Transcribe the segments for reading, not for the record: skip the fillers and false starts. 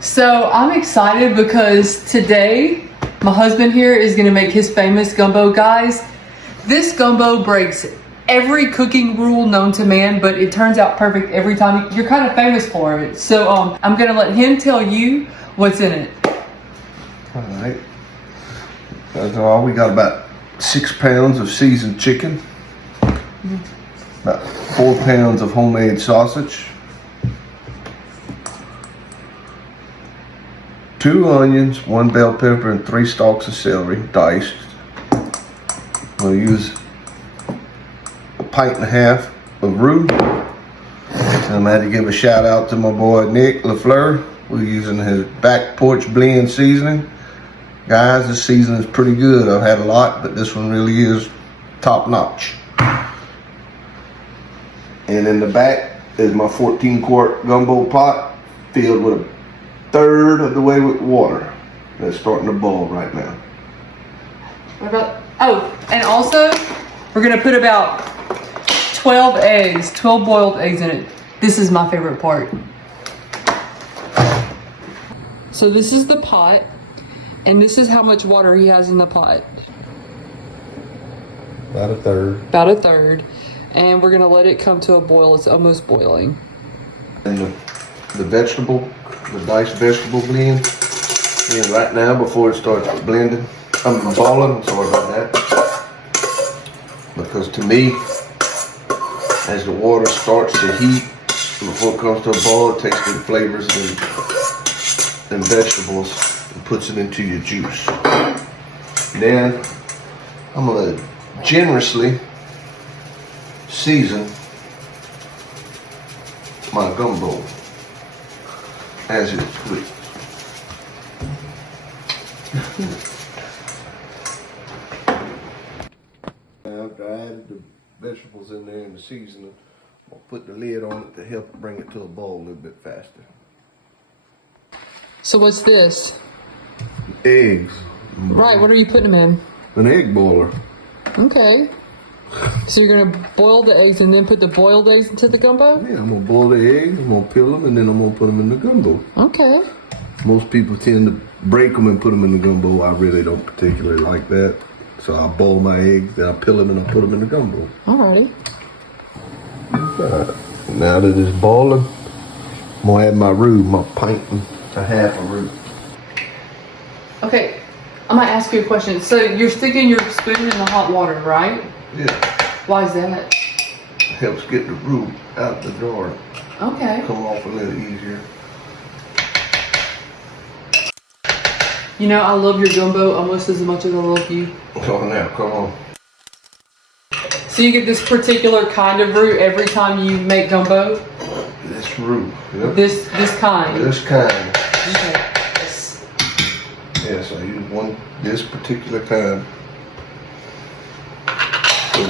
So I'm excited because today my husband here is gonna make his famous gumbo, guys. This gumbo breaks every cooking rule known to man, but it turns out perfect every time. You're kind of famous for it. So I'm gonna let him tell you what's in it. All right. That's all. We got about 6 pounds of seasoned chicken, about 4 pounds of homemade sausage, 2 onions, 1 bell pepper, and 3 stalks of celery, diced. We'll use a pint and a half of roux. And I'm going to give a shout out to my boy Nick LaFleur. We're using his back porch blend seasoning. Guys, this seasoning is pretty good. I've had a lot, but this one really is top notch. And in the back is my 14-quart gumbo pot filled with a third of the way with water. That's starting to boil right now. What about, and also we're gonna put about 12 eggs, 12 boiled eggs in it. This is my favorite part. So this is the pot, and this is how much water he has in the pot. About a third. About a third. And we're gonna let it come to a boil. It's almost boiling. And the vegetable, the diced vegetable blend, and right now before it starts blending, I'm boiling, I'm sorry about that. Because to me, as the water starts to heat, before it comes to a boil, it takes the flavors and vegetables and puts it into your juice. Then I'm gonna generously season my gumbo as it's cooked. After I added the vegetables in there and the seasoning, I'll put the lid on it to help bring it to a boil a little bit faster. So what's this? Eggs. Right, what are you putting them in? An egg boiler. Okay. So you're gonna boil the eggs and then put the boiled eggs into the gumbo? Yeah, I'm gonna boil the eggs, I'm gonna peel them, and then I'm gonna put them in the gumbo. Okay. Most people tend to break them and put them in the gumbo. I really don't particularly like that. So I boil my eggs, then I peel them and I put them in the gumbo. Alrighty. Now that it's boiling, I'm gonna add my roux, my pint and a half of roux. Okay, I might ask you a question. So you're sticking your spoon in the hot water, right? Yeah. Why is that? It helps get the roux out the jar. Okay. Come off a little easier. You know, I love your gumbo almost as much as I love you. So now, come on. So you get this particular kind of roux every time you make gumbo? This roux. Yep. This kind? This kind. Okay. Yes, I use this particular kind. So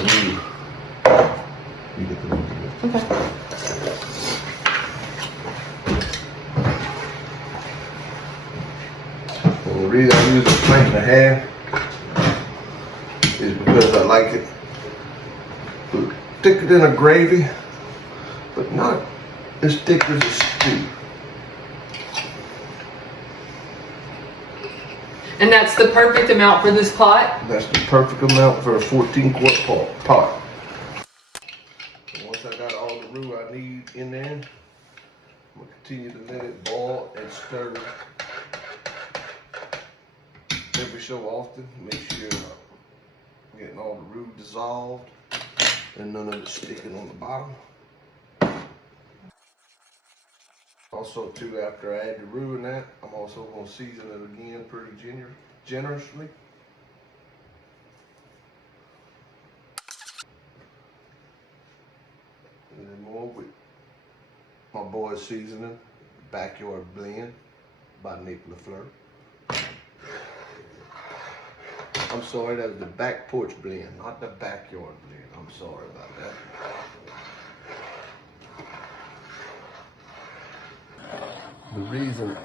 you get the roux. Okay. And the reason I use a pint and a half is because I like it thicker than a gravy, but not as thick as a stew. And that's the perfect amount for this pot? That's the perfect amount for a 14-quart pot. And once I got all the roux I need in there, I'm going to continue to let it boil and stir every so often. Make sure I'm getting all the roux dissolved and none of it sticking on the bottom. Also too, after I add the roux in that, I'm also going to season it again pretty generously. And then more with my boy's seasoning, Backyard Blend by Nick LaFleur. I'm sorry, that was the back porch blend, not the backyard blend. I'm sorry about that. The reason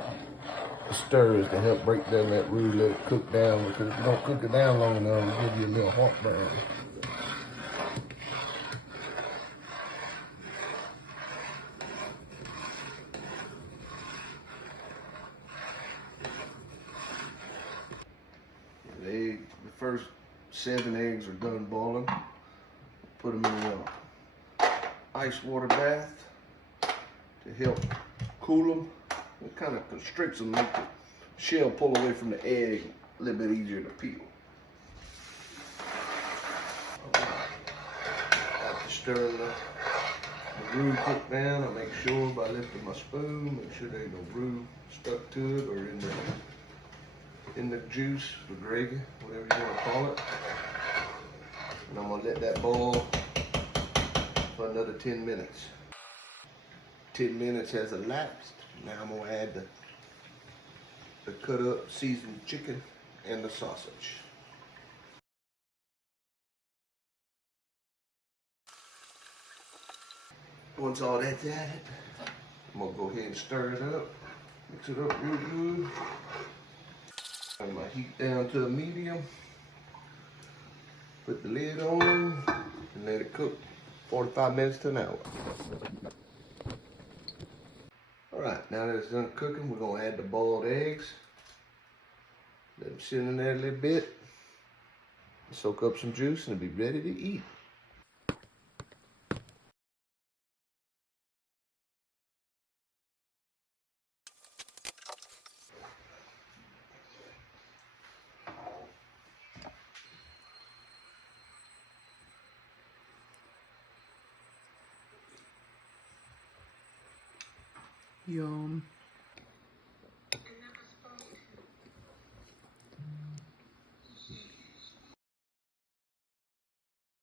the stir is to help break down that roux, let it cook down, because if you don't cook it down long enough, it'll give you a little heartburn. first 7 eggs are done boiling, put them in a ice water bath to help cool them. It kind of constricts them, make the shell pull away from the egg a little bit easier to peel. After stirring the roux cooked down, I make sure by lifting my spoon, make sure there ain't no roux stuck to it or in the juice, the gravy, whatever you want to call it. And I'm gonna let that boil for another 10 minutes. 10 minutes has elapsed. Now I'm gonna add the cut up seasoned chicken and the sausage. Once all that's added, I'm gonna go ahead and stir it up, mix it up real good. Turn my heat down to a medium. Put the lid on and let it cook 45 minutes to an hour. All right, now that it's done cooking, we're gonna add the boiled eggs. Let them sit in there a little bit, soak up some juice, and be ready to eat. Yum.